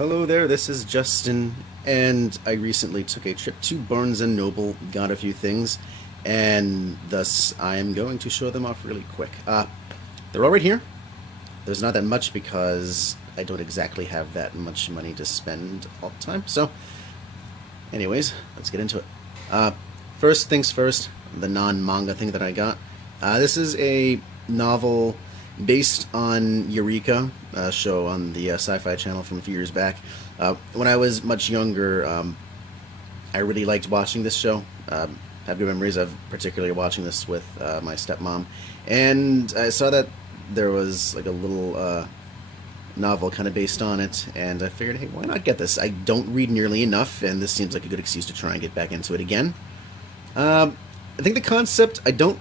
Hello there, this is Justin, and I recently took a trip to Barnes & Noble, got a few things, and thus I am going to show them off really quick. They're all right here. There's not that much because I don't exactly have that much money to spend all the time, so anyways, let's get into it. First things first, the non-manga thing that I got. This is a novel based on Eureka, a show on the Sci-Fi Channel from a few years back. When I was much younger, I really liked watching this show. Have good memories of particularly watching this with my stepmom. And I saw that there was like a little novel kind of based on it, and I figured, hey, why not get this? I don't read nearly enough, and this seems like a good excuse to try and get back into it again. I think the concept, I don't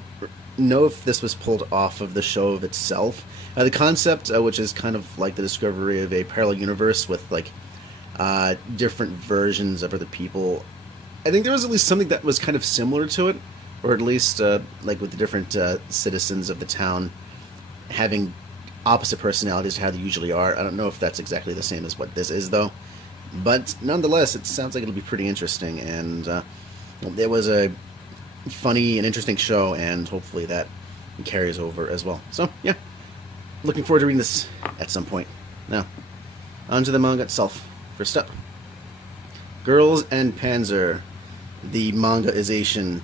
know if this was pulled off of the show of itself. The concept, which is kind of like the discovery of a parallel universe with like different versions of other people. I think there was at least something that was kind of similar to it, or at least like with the different citizens of the town having opposite personalities to how they usually are. I don't know if that's exactly the same as what this is, though. But nonetheless, it sounds like it'll be pretty interesting, and it was a funny and interesting show, and hopefully that carries over as well. So, yeah, looking forward to reading this at some point. Now, on to the manga itself. First up, Girls and Panzer, the mangaization.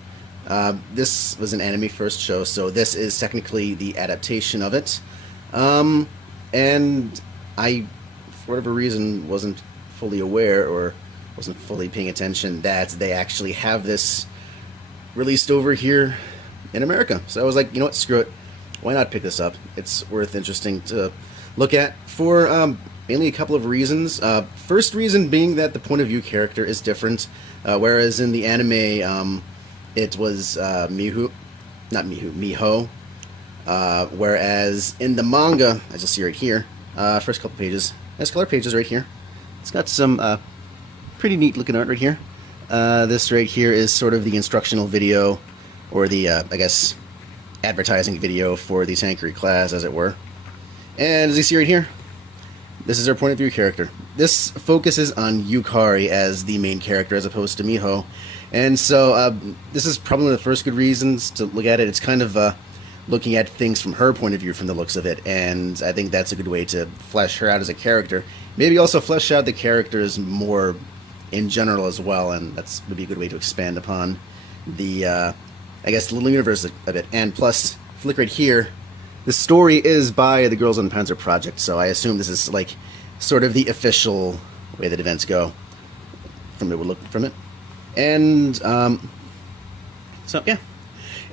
This was an anime first show, so this is technically the adaptation of it. And I, for whatever reason, wasn't fully aware or wasn't fully paying attention that they actually have this released over here in America. So I was like, you know what, screw it. Why not pick this up? It's interesting to look at for mainly a couple of reasons. First reason being that the point of view character is different, whereas in the anime it was Miho, whereas in the manga, as you'll see right here, first couple pages, nice color pages right here. It's got some pretty neat looking art right here. This right here is sort of the instructional video, or the, I guess, advertising video for the Tankery class, as it were. And as you see right here, this is our point of view character. This focuses on Yukari as the main character as opposed to Miho. And so this is probably one of the first good reasons to look at it. It's kind of looking at things from her point of view from the looks of it, and I think that's a good way to flesh her out as a character. Maybe also flesh out the characters more in general as well, and that's would be a good way to expand upon the, I guess, the little universe of it. And plus, if you look right here, the story is by the Girls on the Panzer project, so I assume this is like sort of the official way that events go from it would look from it. And so yeah,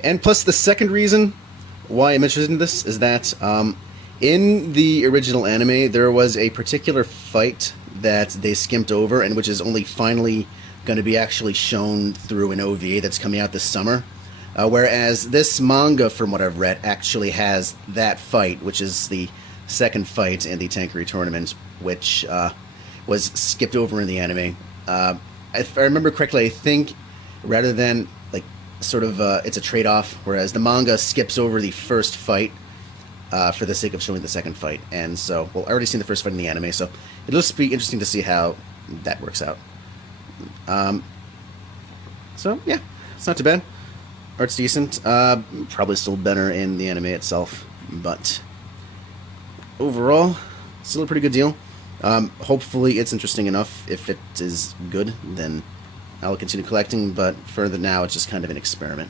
and plus the second reason why I'm interested in this is that in the original anime there was a particular fight that they skimped over, and which is only finally going to be actually shown through an OVA that's coming out this summer. Whereas this manga, from what I've read, actually has that fight, which is the second fight in the Tankery tournament, which was skipped over in the anime. If I remember correctly, I think rather than like sort of it's a trade-off, whereas the manga skips over the first fight for the sake of showing the second fight. And so, well, I already seen the first fight in the anime, so it'll just be interesting to see how that works out. So yeah, it's not too bad. Art's decent. Probably still better in the anime itself, but overall, still a pretty good deal. Hopefully it's interesting enough. If it is good, then I'll continue collecting, but for the now, it's just kind of an experiment.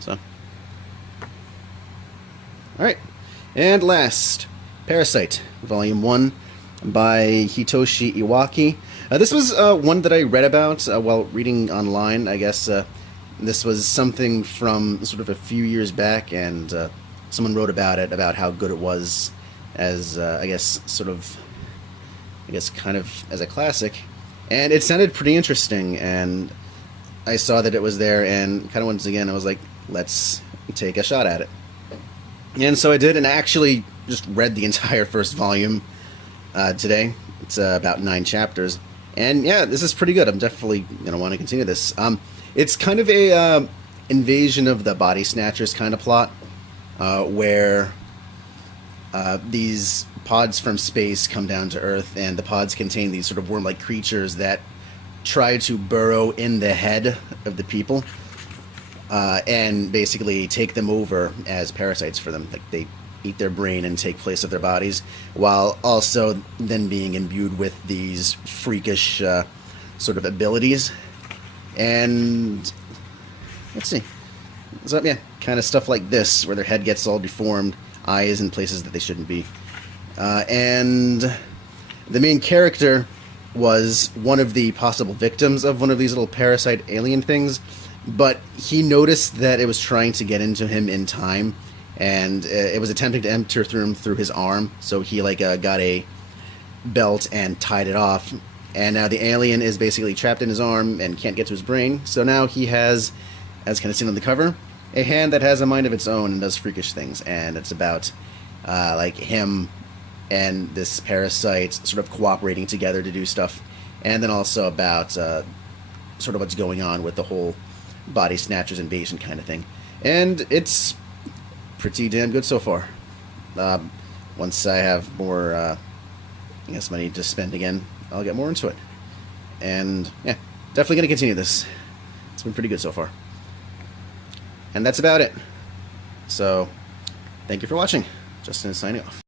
So, alright. And last, Parasite, Volume 1, by Hitoshi Iwaki. This was one that I read about while reading online, I guess. This was something from sort of a few years back, and someone wrote about it, about how good it was as, I guess, sort of, I guess, kind of as a classic. And it sounded pretty interesting, and I saw that it was there, and kind of once again, I was like, let's take a shot at it. And so I did, and I actually just read the entire first volume today. It's about 9 chapters. And yeah, this is pretty good. I'm definitely going to want to continue this. It's kind of a invasion of the body snatchers kind of plot, where these pods from space come down to Earth, and the pods contain these sort of worm-like creatures that try to burrow in the head of the people, and basically take them over as parasites for them. Like, they eat their brain and take place of their bodies, while also then being imbued with these freakish sort of abilities. And let's see. So, yeah, kind of stuff like this, where their head gets all deformed, eyes in places that they shouldn't be. And the main character was one of the possible victims of one of these little parasite alien things, but he noticed that it was trying to get into him in time, and it was attempting to enter through him through his arm, so he got a belt and tied it off, and now the alien is basically trapped in his arm and can't get to his brain, so now he has, as kind of seen on the cover, a hand that has a mind of its own and does freakish things, and it's about him and this parasite sort of cooperating together to do stuff, and then also about sort of what's going on with the whole body snatchers invasion kind of thing. And it's pretty damn good so far. Once I have more, money to spend again, I'll get more into it. And yeah, definitely going to continue this. It's been pretty good so far. And that's about it. So, thank you for watching. Justin is signing off.